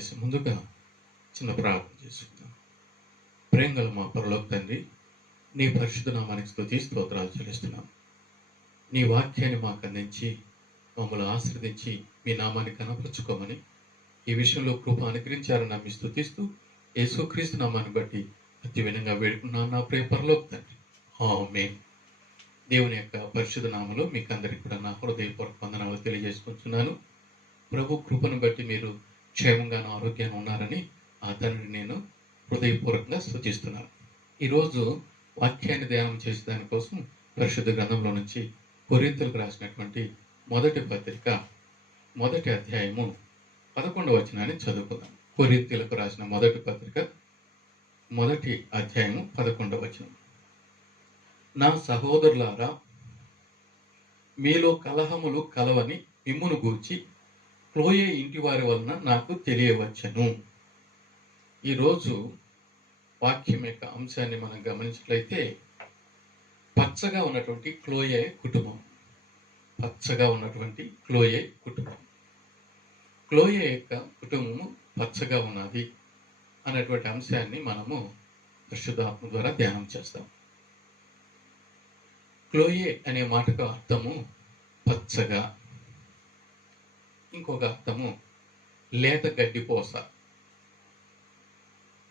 చేసే ముందుగా చిన్న ప్రార్థన చేసుకుందాం. ప్రేమగల మా పరలోక తండ్రి, నీ పరిశుద్ధ నామానికి స్తుతి స్తోత్రాలు చెల్లిస్తున్నాం. నీ వాక్యాన్ని మాకు అందించి మమ్మల్ని ఆశీర్వదించి మీ నామాన్ని కనపరుచుకోమని ఈ విషయంలో కృప అనుగ్రహించారని నమ్మి స్తుతిస్తూ యేసుక్రీస్తు నామాన్ని బట్టి అతి వినంగా వేడుకున్నాను నా ప్రియ పరలోక తండ్రి. ఆమేన్. దేవుని యొక్క పరిశుద్ధ నామములో మీకు అందరికీ కూడా నా హృదయపూర్వక వందనాలు తెలియజేసుకుంటున్నాను. ప్రభు కృపను బట్టి మీరు క్షేమంగాను ఆరోగ్యంగా ఉన్నారని ఆ తండ్రిని నేను హృదయపూర్వకంగా స్తుతిస్తున్నాను. ఈరోజు వాక్యాన్ని ధ్యానం చేసే దానికోసం పరిశుద్ధ గ్రంథంలో నుంచి కొరింథీయులకు రాసినటువంటి మొదటి పత్రిక మొదటి అధ్యాయము 11వ వచనాన్ని చదువుకుందాం. కొరింథీయులకు రాసిన మొదటి పత్రిక మొదటి అధ్యాయము 11వ వచనం. నా సహోదరులారా, మీలో కలహములు కలవని మిమ్మును గూర్చి క్లోయే ఇంటి వారి వలన నాకు తెలియవచ్చును. ఈరోజు వాక్యం యొక్క అంశాన్ని మనం గమనించినట్లయితే పచ్చగా ఉన్నటువంటి క్లోయే కుటుంబం, పచ్చగా ఉన్నటువంటి క్లోయే కుటుంబం, క్లోయే యొక్క కుటుంబము పచ్చగా ఉన్నది అనేటువంటి అంశాన్ని మనము పరిశుద్ధాత్మ ద్వారా ధ్యానం చేస్తాం. క్లోయే అనే మాటకు అర్థము పచ్చగా, ఇంకొక అర్థము లేత గడ్డిపోస.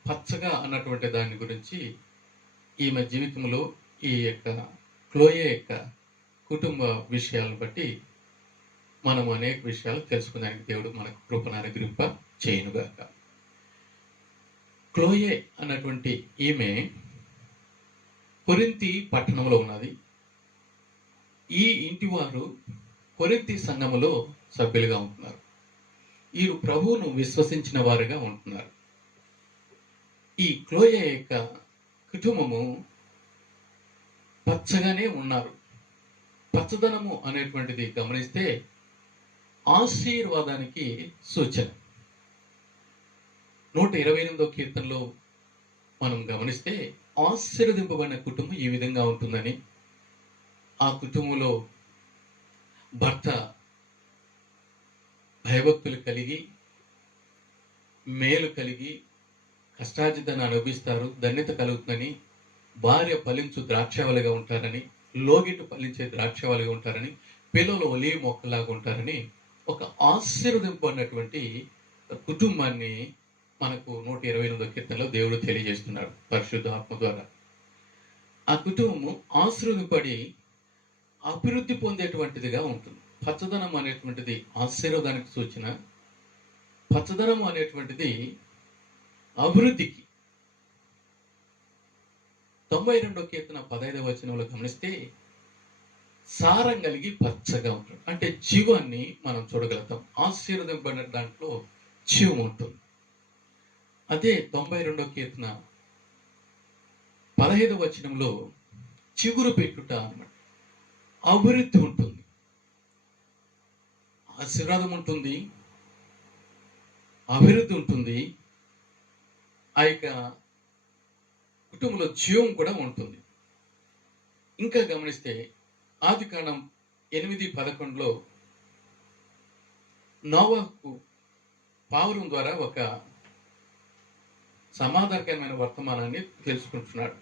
పచ్చగా అన్నటువంటి దాని గురించి ఈమె జీవితంలో ఈ యొక్క క్లోయే యొక్క కుటుంబ విషయాలను బట్టి మనము అనేక విషయాలు తెలుసుకునేందుకు దేవుడు మనకు కృపను అనుగ్రహింప చేయునుగాక. క్లోయే అన్నటువంటి ఈమె కొరింథీ పట్టణంలో ఉన్నది. ఈ ఇంటి వారు కొరింథీ సంఘములో సభ్యులుగా ఉంటున్నారు. వీరు ప్రభువును విశ్వసించిన వారుగా ఉంటున్నారు. ఈ క్లోయే యొక్క కుటుంబము పచ్చగానే ఉన్నారు. పచ్చదనము అనేటువంటిది గమనిస్తే ఆశీర్వాదానికి సూచన. 128వ కీర్తనలో మనం గమనిస్తే ఆశీర్వదింపబడిన కుటుంబం ఈ విధంగా ఉంటుందని, ఆ కుటుంబంలో భర్త భయభక్తులు కలిగి, మేలు కలిగి, కష్టార్జితాన్ని అనుభవిస్తారు, ధన్యత కలుగుతుందని, భార్య ఫలించు ద్రాక్షవల్లిగా ఉంటారని, లోగిటు ఫలించే ద్రాక్షవల్లిగా ఉంటారని, పిల్లలు ఒలీవ మొక్కలాగా ఉంటారని ఒక ఆశీర్వదింపబడినటువంటి కుటుంబాన్ని మనకు 128వ కీర్తనలో దేవుడు తెలియజేస్తున్నాడు పరిశుద్ధ ఆత్మ ద్వారా. ఆ కుటుంబము ఆశీర్వదింపబడి అభివృద్ధి పొందేటువంటిదిగా ఉంటుంది. పచ్చదనం అనేటువంటిది ఆశీర్వాదానికి సూచన. పచ్చదనం అనేటువంటిది అభివృద్ధికి. 92వ కీర్తన 15వ వచనంలో గమనిస్తే సారం కలిగి పచ్చగా ఉంటుంది. అంటే జీవాన్ని మనం చూడగలుగుతాం. ఆశీర్వదింపబడిన దాంట్లో జీవం ఉంటుంది. అదే 92వ కీర్తన 15వ వచనంలో చిగురు పెట్టుట అన్నమాట. అభివృద్ధి ఉంటుంది, ఆశీర్వాదం ఉంటుంది, అభివృద్ధి ఉంటుంది. ఆ యొక్క కుటుంబంలో జీవం కూడా ఉంటుంది. ఇంకా గమనిస్తే ఆదికాండం 8:11లో నోవహు పావురం ద్వారా ఒక సమాధానకరమైన వర్తమానాన్ని తెలుసుకుంటున్నాడు.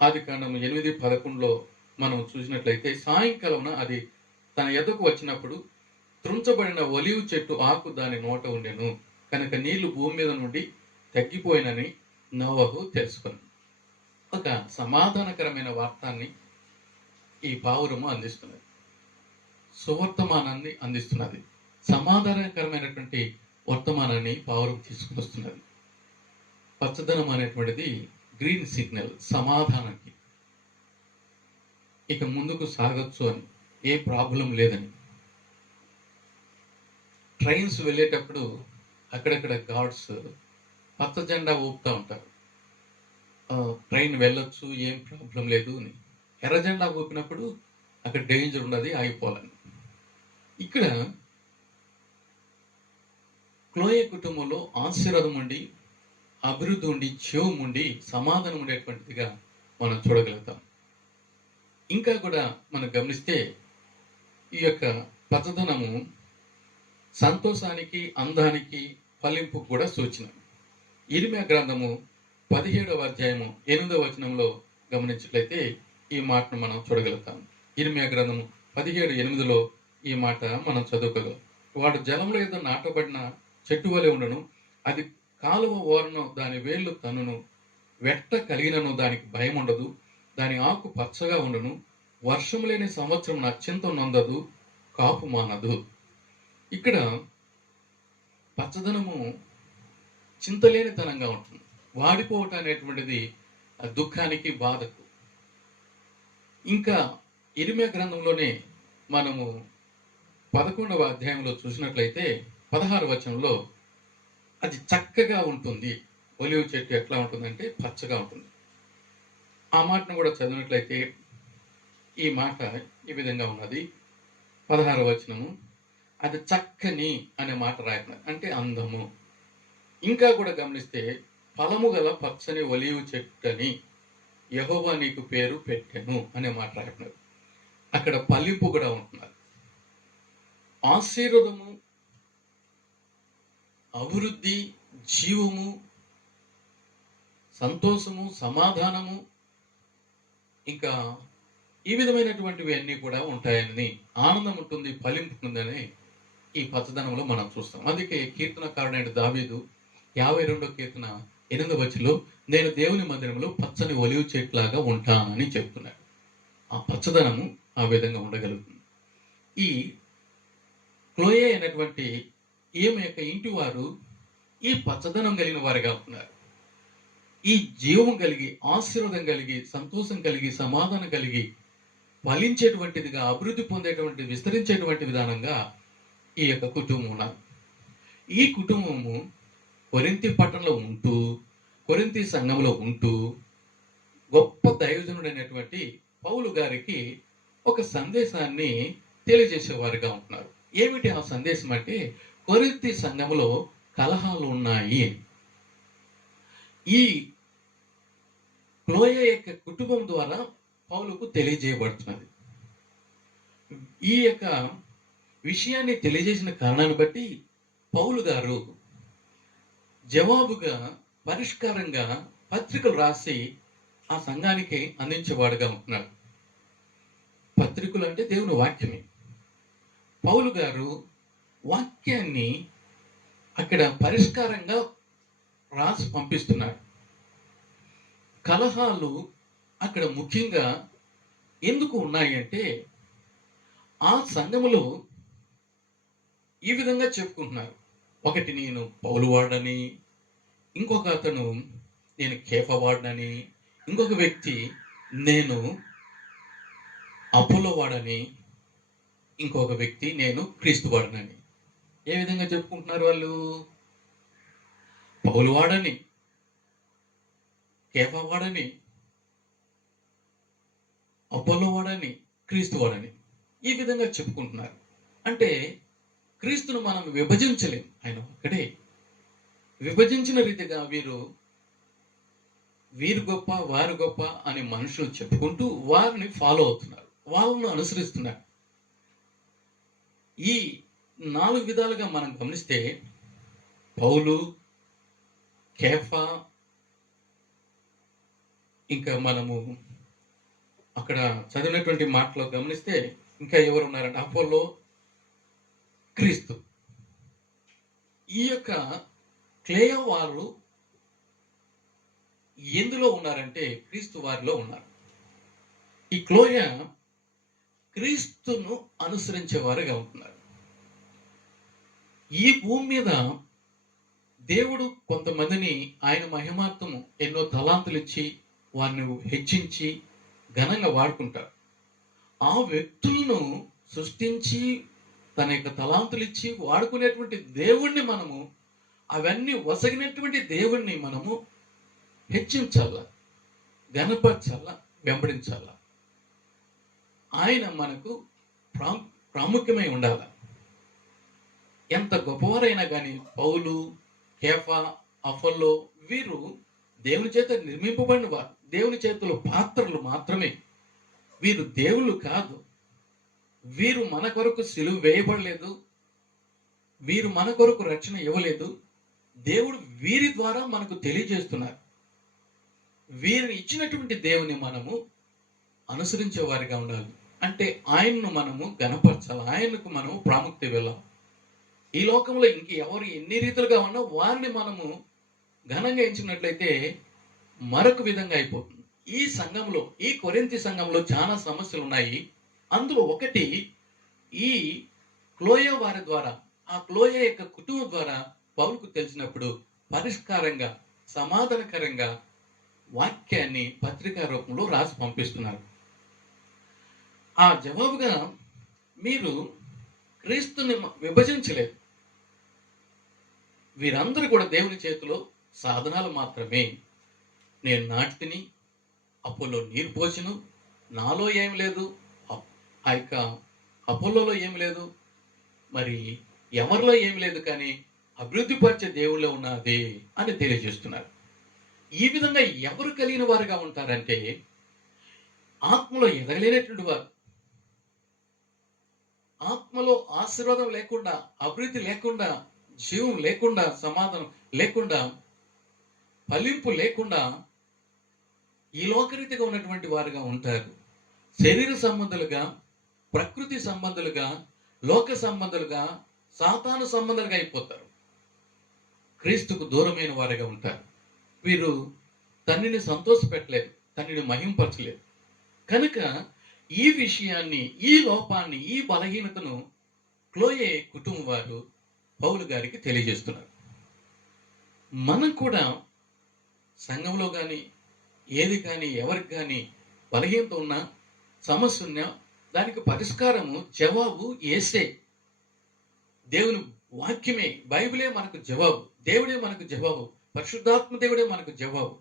ఆదికాండం 8:11లో మనం చూసినట్లయితే సాయంకాలం అది తన ఎద్దకు వచ్చినప్పుడు త్రుంచబడిన ఒలీవ చెట్టు ఆకు దాని నోట ఉండెను, కనుక నీళ్లు భూమి మీద నుండి తగ్గిపోయినని నోవహు తెలుసుకున్నాడు. ఒక సమాధానకరమైన వార్తాన్ని ఈ పావురము అందిస్తున్నది, సువర్తమానాన్ని అందిస్తున్నది. సమాధానకరమైనటువంటి వర్తమానాన్ని పావురం తీసుకుని వస్తున్నది. పచ్చదనం అనేటువంటిది గ్రీన్ సిగ్నల్ సమాధానానికి. ఇక ముందుకు సాగొచ్చు అని, ఏ ప్రాబ్లం లేదని. ట్రైన్స్ వెళ్ళేటప్పుడు అక్కడక్కడ గార్డ్స్ పచ్చ జెండా ఊపుతూ ఉంటారు, ట్రైన్ వెళ్ళొచ్చు, ఏం ప్రాబ్లం లేదు అని. ఎర్ర జెండా ఊపినప్పుడు అక్కడ డేంజర్ ఉన్నది, ఆగిపోవాలని. ఇక్కడ క్లోయే కుటుంబంలో ఆశీర్వాదం ఉండి, అభివృద్ధి ఉండి, జీవం ఉండి, సమాధానం ఉండేటువంటిదిగా మనం చూడగలుగుతాం. ఇంకా కూడా మనం గమనిస్తే ఈ యొక్క పచ్చదనము సంతోషానికి, అందానికి, ఫలింపు కూడా సూచన. ఇర్మియా గ్రంథము 17వ అధ్యాయము 8వ వచనంలో గమనించినట్లయితే ఈ మాటను మనం చూడగలుగుతాం. ఇర్మియా గ్రంథము 17:8లో ఈ మాట మనం చదువుకోగలం. వాడు జలంలో ఏదో నాటబడిన చెట్టు వలె ఉండను, అది కాలువ ఓరను దాని వేళ్ళు తనును, వెట్ట కలిగినను దానికి భయం ఉండదు, దాని ఆకు పచ్చగా ఉండను, వర్షం లేని సంవత్సరం అత్యంత నొందదు, కాపు మానదు. ఇక్కడ పచ్చదనము చింతలేనితనంగా ఉంటుంది. వాడిపోవటం అనేటువంటిది దుఃఖానికి, బాధకు. ఇంకా ఇర్మియా గ్రంథంలోనే మనము 11వ అధ్యాయంలో చూసినట్లయితే 16వ వచనంలో అది చక్కగా ఉంటుంది. ఒలివ చెట్టు ఎట్లా ఉంటుందంటే పచ్చగా ఉంటుంది. ఆ మాటను కూడా చదివినట్లయితే ఈ మాట ఈ విధంగా ఉన్నది. 16వ వచనము, అది చక్కని అనే మాట రాయబడింది, అంటే అందము. ఇంకా కూడా గమనిస్తే ఫలము గల పచ్చని ఒలివ చెట్టని యెహోవా నీకు పేరు పెట్టెను అనే మాట రాయబడింది. అక్కడ ఫలింపు కూడా ఉంటున్నది. ఆశీర్వాదము, అభివృద్ధి, జీవము, సంతోషము, సమాధానము, ఇంకా ఈ విధమైనటువంటివి అన్నీ కూడా ఉంటాయని, ఆనందం ఉంటుంది, ఫలింపు ఉంటుందని ఈ పచ్చదనంలో మనం చూస్తాం. అందుకే కీర్తనకారుడైన దావీదు 52వ కీర్తన 8వ వచనంలో నేను దేవుని మందిరంలో పచ్చని ఒలివ చెట్లాగా ఉంటానని చెప్తున్నాడు. ఆ పచ్చదనము ఆ విధంగా ఉండగలుగుతుంది. ఈ క్లోయే అయినటువంటి ఈమె యొక్క ఇంటి వారు ఈ పచ్చదనం కలిగిన వారిగా ఉన్నారు. ఈ జీవం కలిగి, ఆశీర్వాదం కలిగి, సంతోషం కలిగి, సమాధానం కలిగి, ఫలించేటువంటిదిగా, అభివృద్ధి పొందేటువంటి, విస్తరించేటువంటి విధానంగా ఈ యొక్క కుటుంబం ఉన్నారు. ఈ కుటుంబము కొరింథీ పట్టణంలో ఉంటూ, కొరింథీ సంఘంలో ఉంటూ, గొప్ప దైవజనుడైనటువంటి పౌలు గారికి ఒక సందేశాన్ని తెలియజేసేవారుగా ఉంటున్నారు. ఏమిటి ఆ సందేశం అంటే, కొరింథీ సంఘంలో కలహాలు ఉన్నాయి. ఈ క్లోయే యొక్క కుటుంబం ద్వారా పౌలుకు తెలియజేయబడుతున్నది. ఈ యొక్క విషయాన్ని తెలియజేసిన కారణాన్ని బట్టి పౌలు గారు జవాబుగా, పరిష్కారంగా పత్రికలు రాసి ఆ సంఘానికి అందించేవాడుగా ఉంటున్నాడు. పత్రికలు అంటే దేవుని వాక్యమే. పౌలు గారు వాక్యాన్ని అక్కడ పరిష్కారంగా రాసి పంపిస్తున్నాడు. కలహాలు అక్కడ ముఖ్యంగా ఎందుకు ఉన్నాయి అంటే, ఆ సంఘములో ఈ విధంగా చెప్పుకుంటున్నారు. ఒకటి, నేను పౌలు వాడని, ఇంకొక అతను నేను కేఫా వాడనని, ఇంకొక వ్యక్తి నేను అపోలో వాడని, ఇంకొక వ్యక్తి నేను క్రీస్తు వాడనని. ఏ విధంగా చెప్పుకుంటున్నారు వాళ్ళు? పౌలు వాడని, కేఫా వాడని, అపోలో వాడని, క్రీస్తు వాడని, ఈ విధంగా చెప్పుకుంటున్నారు. అంటే క్రీస్తును మనం విభజించలేం, ఆయన ఒక్కడే. విభజించిన రీతిగా వీరు గొప్ప, వారు గొప్ప అని మనుషులు చెప్పుకుంటూ వారిని ఫాలో అవుతున్నారు, వాళ్ళను అనుసరిస్తున్నారు. ఈ 4 విధాలుగా మనం గమనిస్తే పౌలు, కేఫా, ఇంకా మనము అక్కడ చదివినటువంటి మాటలో గమనిస్తే ఇంకా ఎవరు ఉన్నారంటే అపోలో, క్రీస్తు. ఈ యొక్క క్లేయ వారు ఎందులో ఉన్నారంటే క్రీస్తు వారిలో ఉన్నారు. ఈ క్లోయ క్రీస్తును అనుసరించేవారుగా ఉంటున్నారు. ఈ భూమి మీద దేవుడు కొంతమందిని ఆయన మహిమార్థము ఎన్నో తలాంతులు ఇచ్చి వారిని హెచ్చించి ఘనంగా వాడుకుంటారు. ఆ వ్యక్తులను సృష్టించి తన యొక్క తలాంతులు ఇచ్చి వాడుకునేటువంటి దేవుణ్ణి మనము, అవన్నీ వసగినటువంటి దేవుణ్ణి మనము హెచ్చించాల, ఘనపరచాల, వెంబడించాల. ఆయన మనకు ప్రాముఖ్యమై ఉండాల. ఎంత గొప్పవారైనా కానీ పౌలు, కేఫా, అపోల్లో వీరు దేవుని చేత నిర్మింపబడిన వారు, దేవుని చేతిలో పాత్రలు మాత్రమే. వీరు దేవుళ్ళు కాదు. వీరు మన కొరకు సిలువ వేయబడలేదు. వీరు మన కొరకు రక్షణ ఇవ్వలేదు. దేవుడు వీరి ద్వారా మనకు తెలియజేస్తున్నారు. వీరిని ఇచ్చినటువంటి దేవుని మనము అనుసరించే వారిగా ఉండాలి. అంటే ఆయన్ను మనము గణపరచాలి, ఆయనకు మనము ప్రాముఖ్యత ఇవ్వాలి. ఈ లోకంలో ఇంక ఎవరు ఎన్ని రీతులుగా ఉన్నా వారిని మనము ఘనంగా ఎంచినట్లయితే మరొక విధంగా అయిపోతుంది. ఈ సంఘంలో, ఈ కొరింథీ సంఘంలో చాలా సమస్యలు ఉన్నాయి. అందులో ఒకటి, ఈ క్లోయ వారి ద్వారా, ఆ క్లోయ యొక్క కుటుంబం ద్వారా పౌలుకు తెలిసినప్పుడు పరిష్కారంగా, సమాధానకరంగా వాక్యాన్ని పత్రికా రూపంలో రాసి పంపిస్తున్నారు. ఆ జవాబుగా, మీరు క్రీస్తుని విభజించలేదు, వీరందరూ కూడా దేవుని చేతిలో సాధనాలు మాత్రమే. నేను నాటిని, అపోలో నీరు పోసిను, నాలో ఏం లేదు, ఆ యొక్క అపోలోలో ఏం లేదు, మరి ఎవరిలో ఏం లేదు, కానీ అభివృద్ధి పరిచే దేవుళ్ళో ఉన్నది అని తెలియజేస్తున్నారు. ఈ విధంగా ఎవరు కలిగిన వారుగా ఉంటారంటే, ఆత్మలో ఎదగలేనటువంటి వారు, ఆత్మలో ఆశీర్వాదం లేకుండా, అభివృద్ధి లేకుండా, జీవం లేకుండా, సమాధానం లేకుండా, ఫలింపు లేకుండా ఈ లోకరీతిగా ఉన్నటువంటి వారుగా ఉంటారు. శరీర సంబంధులుగా, ప్రకృతి సంబంధులుగా, లోక సంబంధులుగా, సాతాను సంబంధులుగా అయిపోతారు. క్రీస్తుకు దూరమైన వారుగా ఉంటారు. వీరు తండ్రిని సంతోషపెట్టలేదు, తండ్రిని మహింపరచలేదు. కనుక ఈ విషయాన్ని, ఈ లోపాన్ని, ఈ బలహీనతను క్లోయే కుటుంబం వారు పౌలు గారికి తెలియజేస్తున్నారు. మనం కూడా సంఘంలో కానీ, ఏది కానీ, ఎవరికి కానీ బలహీనత ఉన్నా, సమస్య ఉన్నా, దానికి పరిష్కారము, జవాబు యేసే. దేవుని వాక్యమే, బైబిలే మనకు జవాబు, దేవుడే మనకు జవాబు, పరిశుద్ధాత్మ దేవుడే మనకు జవాబు.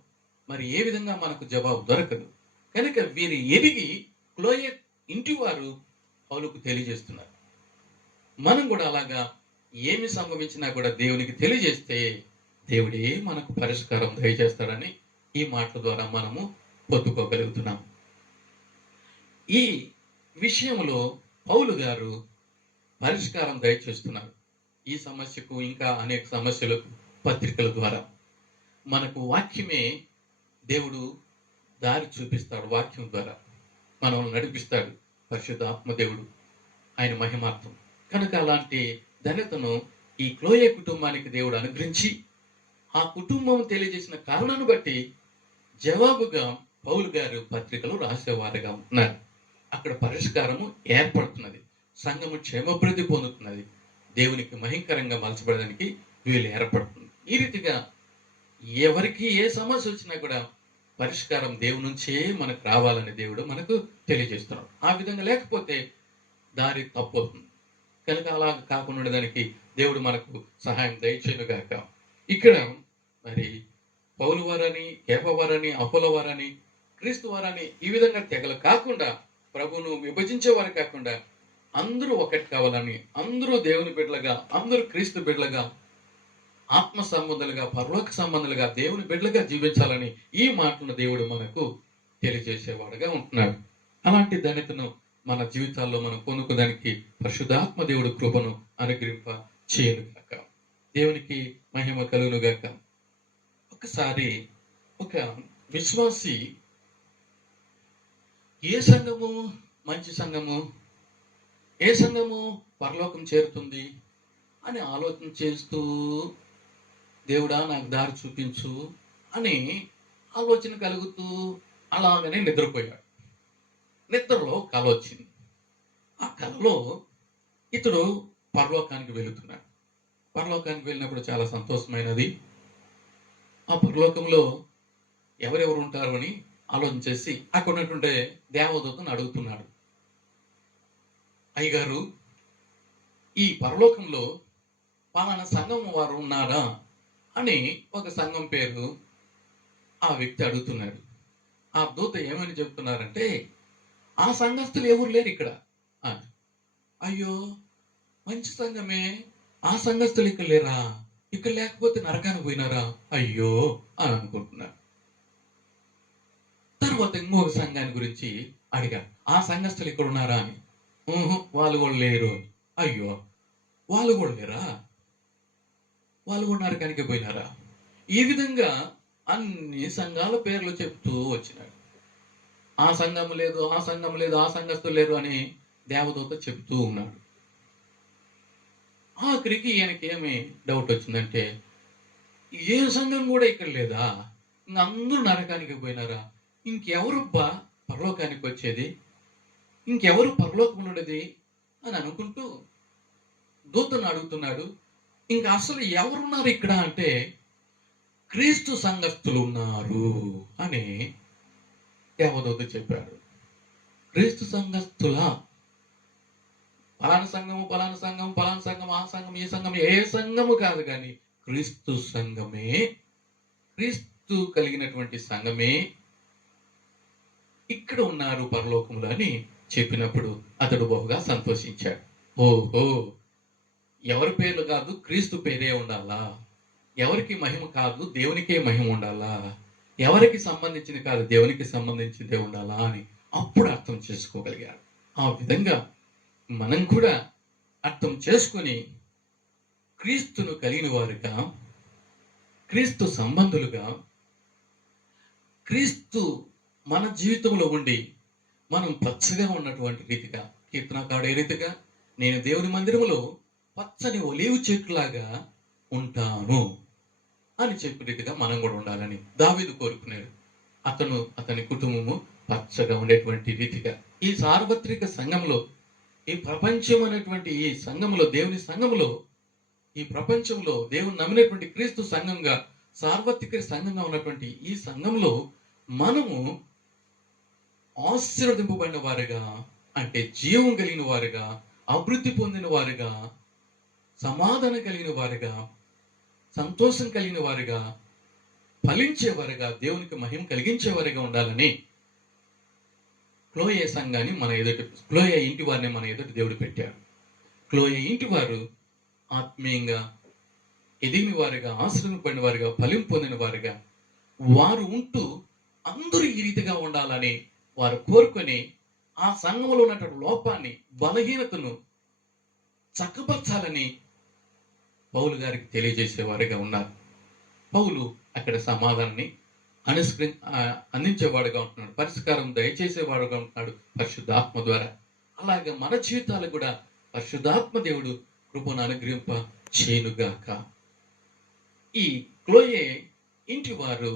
మరి ఏ విధంగా మనకు జవాబు దొరకదు. కనుక వీరు ఎదిగి క్లోయే ఇంటి వారు పౌలుకు తెలియజేస్తున్నారు. మనం కూడా అలాగా ఏమి సంభవించినా కూడా దేవునికి తెలియజేస్తే దేవుడే మనకు పరిష్కారం దయచేస్తాడని ఈ మాటల ద్వారా మనము పొందుకోగలుగుతున్నాం. ఈ విషయంలో పౌలు గారు పరిష్కారం దయచేస్తున్నారు. ఈ సమస్యకు, ఇంకా అనేక సమస్యలకు పత్రికల ద్వారా మనకు వాక్యమే దేవుడు దారి చూపిస్తాడు. వాక్యం ద్వారా మనల్ని నడిపిస్తాడు పరిశుద్ధ ఆత్మదేవుడు, ఆయన మహిమార్థం. కనుక అలాంటి ధన్యతను ఈ క్లోయే కుటుంబానికి దేవుడు అనుగ్రహించి, ఆ కుటుంబం తెలియజేసిన కారణాన్ని బట్టి జవాబుగా పౌలు గారు పత్రికలు రాసేవారుగా ఉన్నారు. అక్కడ పరిష్కారము ఏర్పడుతున్నది, సంఘము క్షేమాభివృద్ధి పొందుతున్నది, దేవునికి మహింకరంగా మలచబడడానికి వీలు ఏర్పడుతుంది. ఈ రీతిగా ఎవరికి ఏ సమస్య వచ్చినా కూడా పరిష్కారం దేవుని నుంచే మనకు రావాలని దేవుడు మనకు తెలియజేస్తున్నాడు. ఆ విధంగా లేకపోతే దారి తప్పవుతుంది. కనుక అలా కాకుండా దానికి దేవుడు మనకు సహాయం దయచేయుగాక. ఇక్కడ మరి పౌలు వారని, కేఫ వారని, అపోలో వారని, క్రీస్తు వారని ఈ విధంగా తెగలు కాకుండా, ప్రభువును విభజించే వారు కాకుండా, అందరూ ఒకటి కావాలని, అందరూ దేవుని బిడ్డలుగా, అందరూ క్రీస్తు బిడ్డలుగా, ఆత్మ సంబంధులుగా, పరలోక సంబంధులుగా, దేవుని బిడ్డలుగా జీవించాలని ఈ మాటను దేవుడు మనకు తెలియజేసేవాడుగా ఉంటున్నాడు. అలాంటి ధన్యతను మన జీవితాల్లో మనం పొందుకోవడానికి పరిశుద్ధాత్మ దేవుడు కృపను అనుగ్రహింప చేయనుగాక. దేవునికి మహిమ కలుగునుగాక. ఒకసారి ఒక విశ్వాసి ఏ సంఘము మంచి సంఘము, ఏ సంఘము పరలోకం చేరుతుంది అని ఆలోచన చేస్తూ, దేవుడా నాకు దారి చూపించు అని ఆలోచన కలుగుతూ అలాగనే నిద్రపోయాడు. నిద్రలో కల వచ్చింది. ఆ కలలో ఇతడు పరలోకానికి వెళుతున్నాడు. పరలోకానికి వెళ్ళినప్పుడు చాలా సంతోషమైనది. ఆ పరలోకంలో ఎవరెవరు ఉంటారు అని ఆలోచన చేసి అక్కడ ఉన్నటువంటి దేవదూతను అడుగుతున్నాడు, అయ్యగారు, ఈ పరలోకంలో పలానా సంఘం వారు ఉన్నారా అని ఒక సంఘం పేరు ఆ వ్యక్తి అడుగుతున్నాడు. ఆ దూత ఏమని చెప్తున్నారంటే, ఆ సంఘస్థులు ఎవరు లేరు ఇక్కడ అని. అయ్యో, మంచి సంఘమే, ఆ సంఘస్థులు ఇక్కడ లేరా, ఇక్కడ లేకపోతే నరకానికి పోయినారా, అయ్యో అని అనుకుంటున్నారు. తర్వాత ఇంకొక సంఘాన్ని గురించి అడిగారు, ఆ సంఘస్థులు ఇక్కడ ఉన్నారా అని. వాళ్ళు కూడా లేరు. అయ్యో, వాళ్ళు కూడా లేరా. వాళ్ళు కూడా నరకానికి పోయినారా? ఈ విధంగా అన్ని సంఘాల పేర్లు చెప్తూ వచ్చినాడు. ఆ సంఘం లేదు, ఆ సంఘం లేదు, ఆ సంఘస్థులు లేరు అని దేవదూత చెప్తూ ఉన్నాడు. ఆఖరికి ఈయనకి ఏమి డౌట్ వచ్చిందంటే, ఏ సంఘం కూడా ఇక్కడ లేదా? ఇంక అందరూ నరకానికి పోయినారా? ఇంకెవరుబ్బా పరలోకానికి వచ్చేది? ఇంకెవరు పరలోకం ఉండేది అని అనుకుంటూ దూతను అడుగుతున్నాడు. ఇంకా అసలు ఎవరున్నారు ఇక్కడ అంటే, క్రీస్తు సంఘస్థులు ఉన్నారు అని దేవదూత చెప్పాడు. క్రీస్తు సంఘస్థుల పలానా సంఘము, పలానా సంఘం, పలానా సంఘం, ఆ సంఘం, ఈ సంఘం, ఏ సంఘము కాదు కానీ క్రీస్తు సంఘమే, క్రీస్తు కలిగినటువంటి సంఘమే ఇక్కడ ఉన్నారు పరలోకములు అని చెప్పినప్పుడు అతడు బహుగా సంతోషించాడు. ఓహో, ఎవరి పేర్లు కాదు, క్రీస్తు పేరే ఉండాలా? ఎవరికి మహిమ కాదు, దేవునికే మహిమ ఉండాలా? ఎవరికి సంబంధించింది కాదు, దేవునికి సంబంధించిందే ఉండాలా అని అప్పుడు అర్థం చేసుకోగలిగాడు. ఆ విధంగా మనం కూడా అర్థం చేసుకొని క్రీస్తును కలిగిన వారుగా, క్రీస్తు సంబంధులుగా, క్రీస్తు మన జీవితంలో ఉండి మనం పచ్చగా ఉన్నటువంటి రీతిగా, కీర్తనకారుడు ఏ రీతిగా, నేను దేవుని మందిరములో పచ్చని ఒలీవ చెట్టులాగా ఉంటాను అని చెప్పిన రీతిగా మనం కూడా ఉండాలని దావీదు కోరుకున్నాడు. అతని కుటుంబము పచ్చగా ఉండేటువంటి రీతిగా ఈ సార్వత్రిక సంఘంలో, ఈ ప్రపంచం అనేటువంటి ఈ సంఘంలో, దేవుని సంఘంలో, ఈ ప్రపంచంలో దేవుని నమ్మినటువంటి క్రీస్తు సంఘంగా, సార్వత్రిక సంఘంగా ఉన్నటువంటి ఈ సంఘంలో మనము ఆశీర్వదింపబడిన వారుగా, అంటే జీవం కలిగిన వారుగా, అభివృద్ధి పొందిన వారుగా, సమాధానం కలిగిన వారుగా, సంతోషం కలిగిన వారుగా, ఫలించేవారుగా, దేవునికి మహిమ కలిగించేవారుగా ఉండాలని క్లోయే సంఘాన్ని మన ఎదుటి, క్లోయే ఇంటి వారిని మన ఎదుటి దేవుడు పెట్టాడు. క్లోయే ఇంటి వారు ఆత్మీయంగా ఎదిగిన వారుగా, ఆశ్రమపడిన వారుగా, ఫలింపు పొందిన వారుగా వారు ఉంటూ అందరూ ఈ రీతిగా ఉండాలని వారు కోరుకొని ఆ సంఘంలో ఉన్నటువంటి లోపాన్ని, బలహీనతను చక్కపరచాలని పౌలు గారికి తెలియజేసేవారుగా ఉన్నారు. పౌలు అక్కడ సమాధానాన్ని అందించేవాడుగా ఉంటున్నాడు, పరిష్కారం దయచేసేవాడుగా ఉంటున్నాడు పరిశుద్ధాత్మ ద్వారా. అలాగే మన జీవితాలు కూడా పరిశుద్ధాత్మ దేవుడు కృపను అనుగ్రహింప చేయునుగాక. ఈ క్లోయే ఇంటి వారు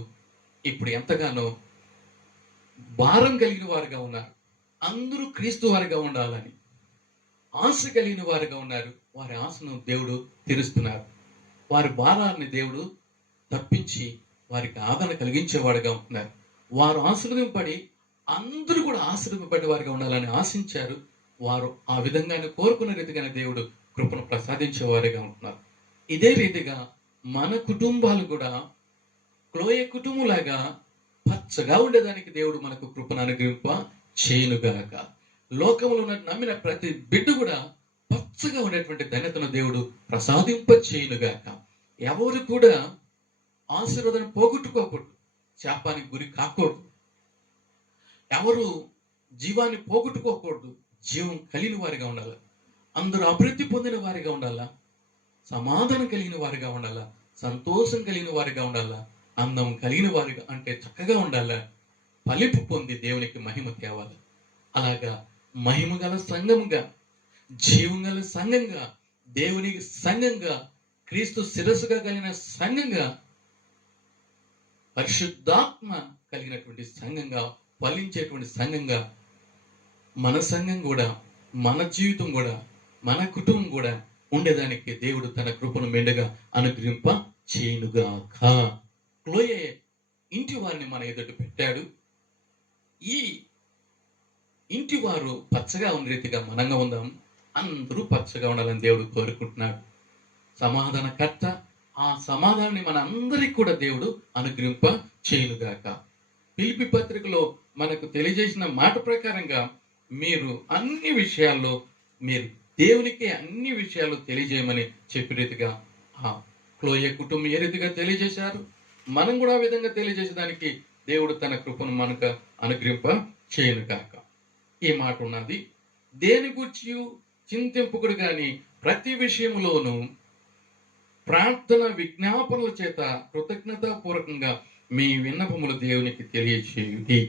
ఇప్పుడు ఎంతగానో భారం కలిగిన వారుగా ఉన్నారు. అందరూ క్రీస్తు వారిగా ఉండాలని ఆశ కలిగిన వారుగా ఉన్నారు. వారి ఆశను దేవుడు తీరుస్తున్నారు. వారి భారాన్ని దేవుడు తప్పించి వారికి ఆదరణ కలిగించేవాడుగా ఉంటున్నారు. వారు ఆశీర్వదింపబడి అందరూ కూడా ఆశీర్వదింపబడే వారిగా ఉండాలని ఆశించారు. వారు ఆ విధంగానే కోరుకున్న రీతిగానే దేవుడు కృపను ప్రసాదించేవారుగా ఉంటున్నారు. ఇదే రీతిగా మన కుటుంబాలు కూడా క్లోయే కుటుంబంలాగా పచ్చగా ఉండేదానికి దేవుడు మనకు కృపను అనుగ్రహింప చేయునుగాక. లోకంలో నమ్మిన ప్రతి బిడ్డ కూడా పచ్చగా ఉండేటువంటి ధన్యతను దేవుడు ప్రసాదింప చేయునుగాక. ఎవరు కూడా ఆశీర్వాదాన్ని పోగొట్టుకోకూడదు, శాపానికి గురి కాకూడదు. ఎవరు జీవాన్ని పోగొట్టుకోకూడదు, జీవం కలిగిన వారిగా ఉండాలి. అందరూ అభివృద్ధి పొందిన వారిగా ఉండాలా, సమాధానం కలిగిన వారిగా ఉండాలా, సంతోషం కలిగిన వారిగా ఉండాలా, అందం కలిగిన వారిగా, అంటే చక్కగా ఉండాలా, ఫలింపు పొంది దేవునికి మహిమ తేవాలి. అలాగా మహిమ గల సంఘంగా, జీవం గల సంఘంగా, దేవునికి సంఘంగా, క్రీస్తు శిరస్సుగా కలిగిన సంఘంగా, పరిశుద్ధాత్మ కలిగినటువంటి సంఘంగా, ఫలించేటువంటి సంఘంగా మన సంఘం కూడా, మన జీవితం కూడా, మన కుటుంబం కూడా ఉండేదానికి దేవుడు తన కృపను మెండుగా అనుగ్రహింప చేయునుగాక. క్లోయే ఇంటి వారిని మన ఎదుట పెట్టాడు. ఈ ఇంటి వారు పచ్చగా ఉన్న రీతిగా మనంగా ఉందాం. అందరూ పచ్చగా ఉండాలని దేవుడు కోరుకుంటున్నాడు. సమాధానకర్త, ఆ సమాధానాన్ని మన అందరికి కూడా దేవుడు అనుగ్రహింప చేయునుగాక. ఫిలిప్పీ పత్రికలో మనకు తెలియజేసిన మాట ప్రకారంగా మీరు అన్ని విషయాల్లో, మీరు దేవునికి అన్ని విషయాలు తెలియజేయమని చెప్పే రీతిగా ఆ క్లోయే కుటుంబం ఏ రీతిగా తెలియజేశారు, మనం కూడా ఆ విధంగా తెలియజేసేదానికి దేవుడు తన కృపను మనకు అనుగ్రహింప చేయునుగాక. ఈ మాట ఉన్నది, దేని గురించి చింతింపుకుడు గాని ప్రతి విషయములోను ప్రార్థన విజ్ఞాపనల చేత కృతజ్ఞతాపూర్వకంగా మీ విన్నపములు దేవునికి తెలియచేయుడి.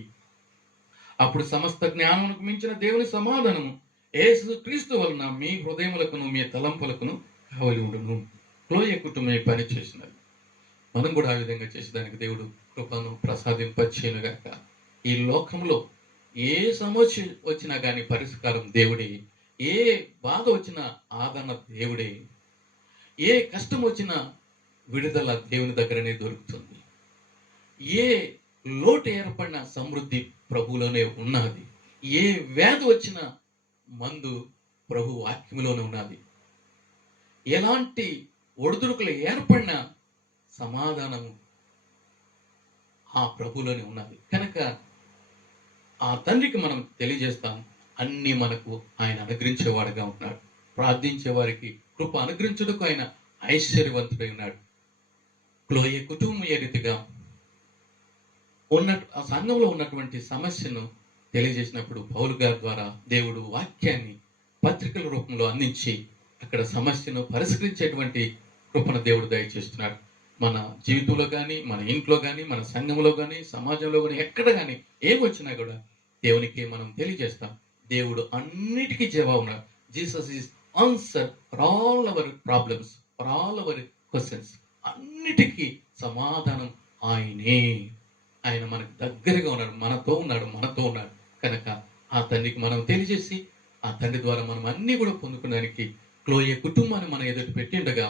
అప్పుడు సమస్త జ్ఞానమునకు మించిన దేవుని సమాధానము యేసు క్రీస్తు వలన మీ హృదయములకును మీ తలంపులకును కావలి ఉండును. క్లోయ కుటుంబం పని చేసినది. మనం కూడా ఆ విధంగా చేసేదానికి దేవుడు కృపను ప్రసాదింపచేయునుగాక. ఈ లోకంలో ఏ సమస్య వచ్చినా కానీ పరిష్కారం దేవుడే. ఏ బాధ వచ్చినా ఆదరణ దేవుడే. ఏ కష్టం వచ్చినా విడుదల దేవుని దగ్గరనే దొరుకుతుంది. ఏ లోటు ఏర్పడిన సమృద్ధి ప్రభువులోనే ఉన్నది. ఏ వ్యాధి వచ్చినా మందు ప్రభు వాక్యములోనే ఉన్నది. ఎలాంటి ఒడిదుడుకులు ఏర్పడినా సమాధానము ఆ ప్రభులోనే ఉన్నది. కనుక ఆ తండ్రికి మనం తెలియజేస్తాం, అన్ని మనకు ఆయన అనుగ్రహించేవాడుగా ఉన్నాడు. ప్రార్థించే వారికి కృప అనుగ్రహించుటకు ఆయన ఐశ్వర్యవంతుడై ఉన్నాడు. క్లోయ కుటుంబం ఏ రీతిగా ఆ సంఘంలో ఉన్నటువంటి సమస్యను తెలియజేసినప్పుడు పౌలు గారి ద్వారా దేవుడు వాక్యాన్ని పత్రికల రూపంలో అందించి అక్కడ సమస్యను పరిష్కరించేటువంటి కృపను దేవుడు దయచేస్తున్నాడు. మన జీవితంలో కానీ, మన ఇంట్లో కానీ, మన సంఘంలో కానీ, సమాజంలో కానీ, ఎక్కడ కానీ ఏమొచ్చినా కూడా దేవునికి మనం తెలియజేస్తాం. దేవుడు అన్నిటికీ జవాబు ఉన్నాడు. Jesus is answer for all our problems, for all our questions. అన్నిటికీ సమాధానం ఆయనే. ఆయన మనకు దగ్గరగా ఉన్నాడు, మనతో ఉన్నాడు. కనుక ఆ తండ్రికి మనం తెలియజేసి ఆ తండ్రి ద్వారా మనం అన్ని కూడా పొందుకోవడానికి క్లోయ కుటుంబాన్ని మనం ఎదుటి పెట్టిండగా,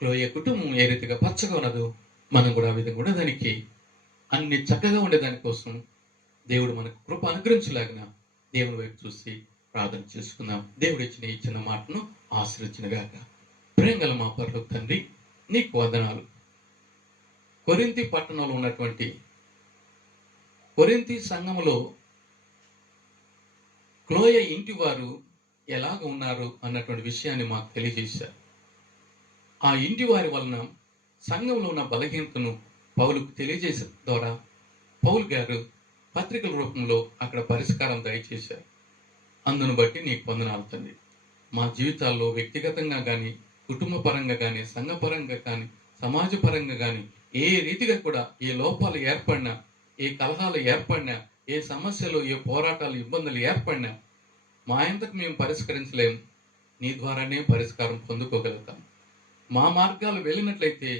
క్లోయ కుటుంబం ఏ రీతిగా పచ్చగా ఉన్నదో మనం కూడా ఆ విధంగా ఉండడానికి, అన్ని చక్కగా ఉండేదాని కోసం దేవుడు మనకు కృప అనుగ్రహించలాగిన దేవుని వైపు చూసి ప్రార్థన చేసుకుందాం. దేవుడు ఇచ్చిన ఈ చిన్న మాటను ఆశ్రయించినగాక. ప్రేమగల మా పరలోక తండ్రి, నీకు వందనాలు. కొరింథీ పట్టణంలో ఉన్నటువంటి కొరింథీ సంఘములో క్లోయ ఇంటి వారు ఎలాగ ఉన్నారు అన్నటువంటి విషయాన్ని మాకు తెలియజేశారు. ఆ ఇంటి వారి వలన సంఘంలో ఉన్న బలహీనతను పౌలుకు తెలియజేసే ద్వారా పౌలు గారు పత్రికల రూపంలో అక్కడ పరిష్కారం దయచేశారు. అందును బట్టి నీకు వందనాలు తండ్రి. మా జీవితాల్లో వ్యక్తిగతంగా కానీ, కుటుంబ పరంగా కానీ, సంఘపరంగా కానీ, సమాజ పరంగా కానీ ఏ రీతిగా కూడా ఏ లోపాలు ఏర్పడినా, ఏ కలహాలు ఏర్పడినా, ఏ సమస్యలు, ఏ పోరాటాలు, ఇబ్బందులు ఏర్పడినా మా ఇంతకు మేము పరిష్కరించలేము. నీ ద్వారానే పరిష్కారం పొందుకోగలుగుతాం. మా మార్గాలు వెళ్ళినట్లయితే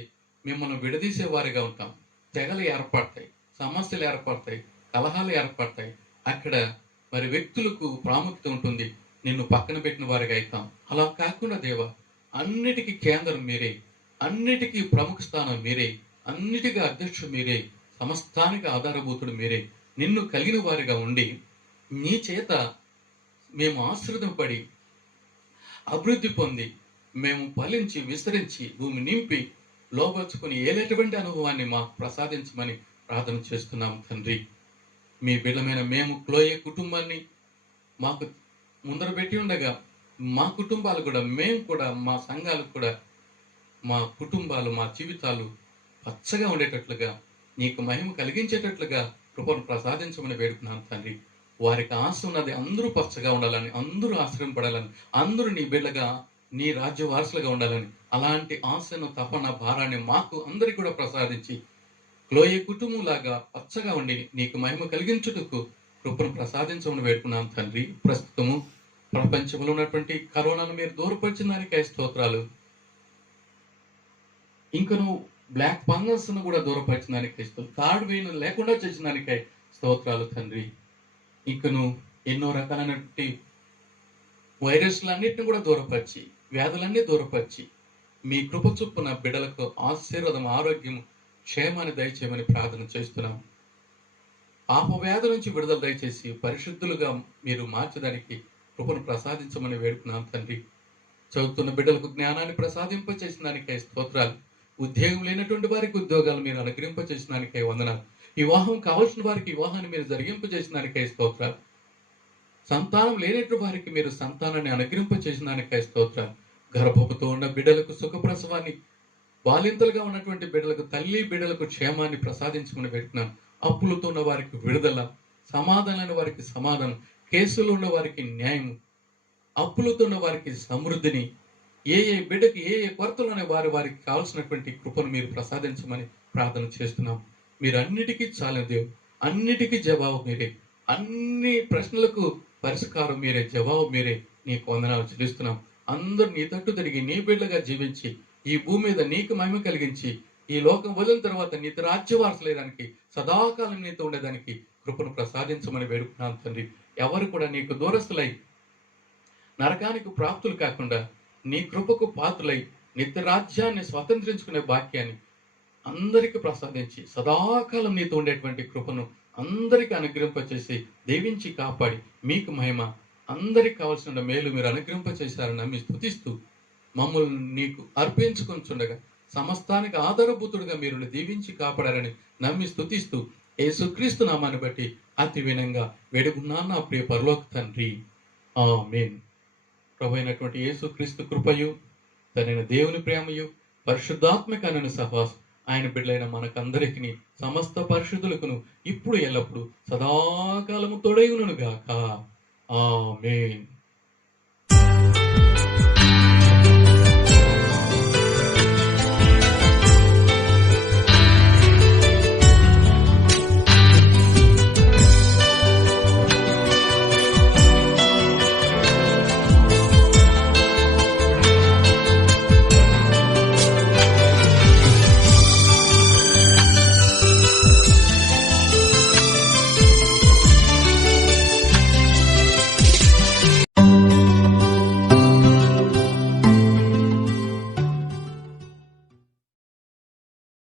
మిమ్మల్ని విడదీసే వారిగా ఉంటాం. తెగలు ఏర్పడతాయి, సమస్యలు ఏర్పడతాయి, కలహాలు ఏర్పడతాయి. అక్కడ మరి వ్యక్తులకు ప్రాముఖ్యత ఉంటుంది, నిన్ను పక్కన పెట్టిన వారిగా అవుతాం. అలా కాకుండా దేవా, అన్నిటికీ కేంద్రం మీరే, అన్నిటికీ ప్రముఖ స్థానం మీరే, అన్నిటికీ అధ్యక్షుడు మీరే, సమస్తానికి ఆధారభూతుడు మీరే. నిన్ను కలిగిన వారిగా ఉండి నీ చేత మేము ఆశ్రదపడి అభివృద్ధి పొంది మేము ఫలించి విస్తరించి భూమి నింపి లోబర్చుకుని ఏలేటువంటి అనుభవాన్ని మాకు ప్రసాదించమని ప్రార్థన చేస్తున్నాం తండ్రి. మీ బిడ్డమైన మేము క్లోయ కుటుంబాన్ని మాకు ముందర పెట్టి ఉండగా మా కుటుంబాలు కూడా, మేము కూడా, మా సంఘాలు కూడా, మా కుటుంబాలు, మా జీవితాలు పచ్చగా ఉండేటట్లుగా, నీకు మహిమ కలిగించేటట్లుగా కృపను ప్రసాదించమని వేడుకున్నాను తండ్రి. వారికి ఆశ ఉన్నది అందరూ పచ్చగా ఉండాలని, అందరూ ఆశ్రయింపడాలని, అందరూ నీ బిడ్డగా, నీ రాజ్య వారసులుగా ఉండాలని, అలాంటి ఆశను, తపన, భారాన్ని మాకు అందరికి కూడా ప్రసాదించి క్లోయ కుటుంబం లాగా పచ్చగా ఉండి నీకు మహిమ కలిగించుటకు కృపను ప్రసాదించమని వేడుకున్నాను తండ్రి. ప్రస్తుతము ప్రపంచంలో ఉన్నటువంటి కరోనాను మీరు దూరపరిచిన దానికై స్తోత్రాలు. ఇంకను బ్లాక్ ఫంగస్ ను కూడా దూరపరిచిన దానికై స్తోత్రాలు. థర్డ్ వేవ్ లేకుండా చేసిన దానికై స్తోత్రాలు తండ్రి. ఇంకను ఎన్నో రకాలైనటువంటి వైరస్లన్నిటిని కూడా దూరపరిచి, వ్యాధులన్నీ దూరపరిచి మీ కృప చొప్పున బిడ్డలకు ఆశీర్వాదం, ఆరోగ్యం, క్షేమాన్ని దయచేయమని ప్రార్థన చేస్తున్నాం. పాప వ్యాధి నుంచి విడుదల దయచేసి పరిశుద్ధులుగా మీరు మార్చడానికి కృపను ప్రసాదించమని వేడుకున్నాం తండ్రి. చదువుతున్న బిడ్డలకు జ్ఞానాన్ని ప్రసాదింపచేసిన దానికై స్తోత్రాలు. ఉద్యోగం లేనటువంటి వారికి ఉద్యోగాలు మీరు అనుగ్రహింపచేసిన దానికై వందనాలు. వివాహం కావాల్సిన వారికి వివాహాన్ని మీరు జరిగింపచేసిన దానికై స్తోత్రాలు. సంతానం లేనటువంటి వారికి మీరు సంతానాన్ని అనుగ్రహింపచేసిన దానికై స్తోత్రాలు. గర్భపుతో ఉన్న బిడ్డలకు సుఖప్రసవాన్ని, బాలింతలుగా ఉన్నటువంటి బిడ్డలకు, తల్లి బిడ్డలకు క్షేమాన్ని ప్రసాదించమని పెడుతున్నాను. అప్పులతో ఉన్న వారికి విడుదల, సమాధానమైన వారికి సమాధానం, కేసులో ఉన్న వారికి న్యాయం, అప్పులతో ఉన్న వారికి సమృద్ధిని, ఏ ఏ బిడ్డకి ఏ ఏ కొరతలోనే వారికి కావాల్సినటువంటి కృపను మీరు ప్రసాదించమని ప్రార్థన చేస్తున్నాం. మీరు అన్నిటికీ చాలిన దేవుడు, అన్నిటికీ జవాబు మీరే, అన్ని ప్రశ్నలకు పరిష్కారం మీరే, జవాబు మీరే. నీకు వందనాలు చెల్లిస్తున్నాం. అందరూ నీ తట్టు తిరిగి నీ బిడ్డగా జీవించి ఈ భూమి మీద నీకు మహిమ కలిగించి ఈ లోకం వదిలిన తర్వాత నీతి రాజ్యవారసులేదానికి సదాకాలం నీతో ఉండేదానికి కృపను ప్రసాదించమని వేడుకున్నాను తండ్రి. ఎవరు కూడా నీకు దూరస్తులై నరకానికి ప్రాప్తులు కాకుండా నీ కృపకు పాత్రులై నిత్య రాజ్యాన్ని స్వతంత్రించుకునే భాగ్యాన్ని అందరికి ప్రసాదించి సదాకాలం నీతో ఉండేటువంటి కృపను అందరికి అనుగ్రహింపచేసి దీవించి కాపాడి మీకు మహిమ అందరికి కావాల్సిన మేలు మీరు అనుగ్రహింపచేశారని నమ్మి స్తుతిస్తూ మమ్మల్ని నీకు అర్పించుకొంచుండగా సమస్తానికి ఆధారభూతుడుగా మీరు దీవించి కాపాడారని నమ్మి స్తుతిస్తూ యేసుక్రీస్తు నామాన్ని బట్టి అతి వినంగా వేడుకున్నాను నా ప్రియ పరలోక తండ్రి, ఆమేన్. ప్రభు అయినటువంటి యేసుక్రీస్తు కృపయు తనైన దేవుని ప్రేమయు పరిశుద్ధాత్మక అను సహవాసం ఆయన బిడ్డలైన మనకందరికి సమస్త పరిశుద్ధులకును ఇప్పుడు ఎల్లప్పుడు సదాకాలము తోడైయును గాక. ఆమేన్.